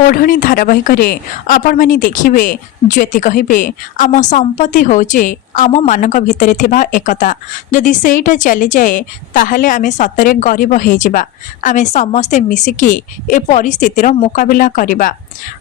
ओढ़णी धारावाहिक आपण मैंने देखिए ज्योति कहे आम संपत्ति हूँ आम मान भितर थिबा एकता जदि सेटा चली जाए ताहले आमे सतरे गरीब हो जावा आमे समस्ते मिसिकी ए परिस्थितिर मुकाबिला करवा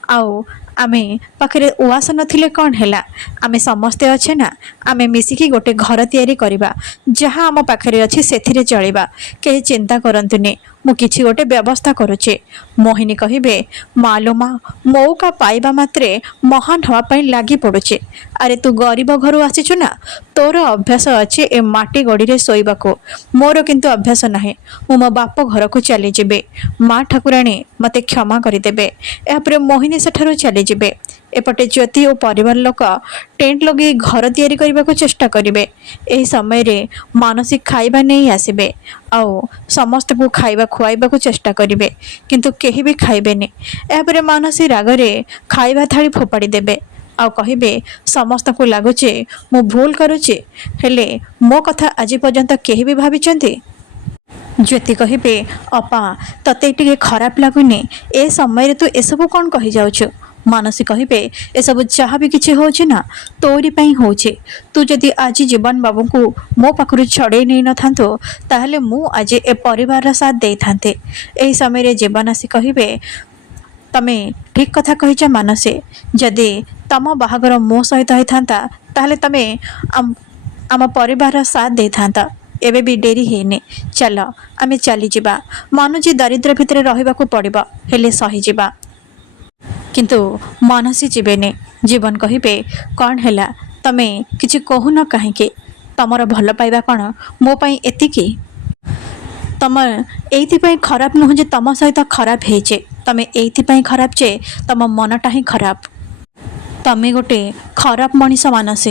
आउ आमे पाखरे उआस नथिले कौन हैला आमे समस्ते अच्छे ना आमे मिसिकी गोटे घर तैयारी करवा जहाँ आम पाखरे अच्छे सेथिरे चलिबा कहीं चिंता करंतुनी मु किछि गोटे व्यवस्था करुचे। मोहिनी कहिबे मालो मा मौका पाइबा मात्रे महान हवा पाई लागी पड़ुचे। अरे तू गरीब घर आसीचु ना तोर अभ्यास अच्छे ए माटी गड़ी रे सोइबाको मोर किंतु अभ्यास नाही मु मो बाप घर को चली जिबे माँ ठाकुराणी मते क्षमा करिदेबे। एहापरे मोहिनी सेठारु चली जिबे। एपटे ज्योति और परिवार लोक टेंट लगे घर तैयारी करने को चेष्टा करेंगे। यही समय रे मानसिक खाइबा नहीं आसबे आउ समस्त को खाइबा खुआइबा को चेष्टा करेंगे किंतु केही भी खाइबेनी। एहापरे मानसी रागरे खाइबा थाली फोपाड़ी देबे आउ कहिबे समस्त को लगुचे मु भूल करुचे हेले मो कथा आज पर्यंत केही भी भाबिचंती। ज्योति कहिबे अपा तते टिके खराब लगुनी ए समय रे तू एसबू कौन कहि जाउछु। मानसी कहिबे एसबू जहाँ भी किसी होछि ना तोरी पई होछि तू जदि आज जीवन बाबू को मो पाखरु छड़े नहीं न थांतो ताहले मु आज ए परिवार साथ दे थांते। एही समय रे जीवन आसी कहिबे तमे ठीक कथा कहिचा मानसी जदि तम बाहागर मो सहित होई थांता ताहले तमे आम परिवार साथ दे थांता। एबे भी डेरी हेने चल आमे चली जिबा मनुजी दरिद्र भितर रहिबाकू पड़िबा हेले सही जिबा किंतु मनसी जीवेने। जीवन कहिबे कौन हैला तमे किछि कहून कहीं तमर भल पाइबा कौन मो पाई एतिकी तम एइथिपाई खराब नुह जे तम सहित खराब हेचे तमे एइथिपाई खराब जे तम मनटा ही खराब तमे गोटे खराब मनीष मानसी।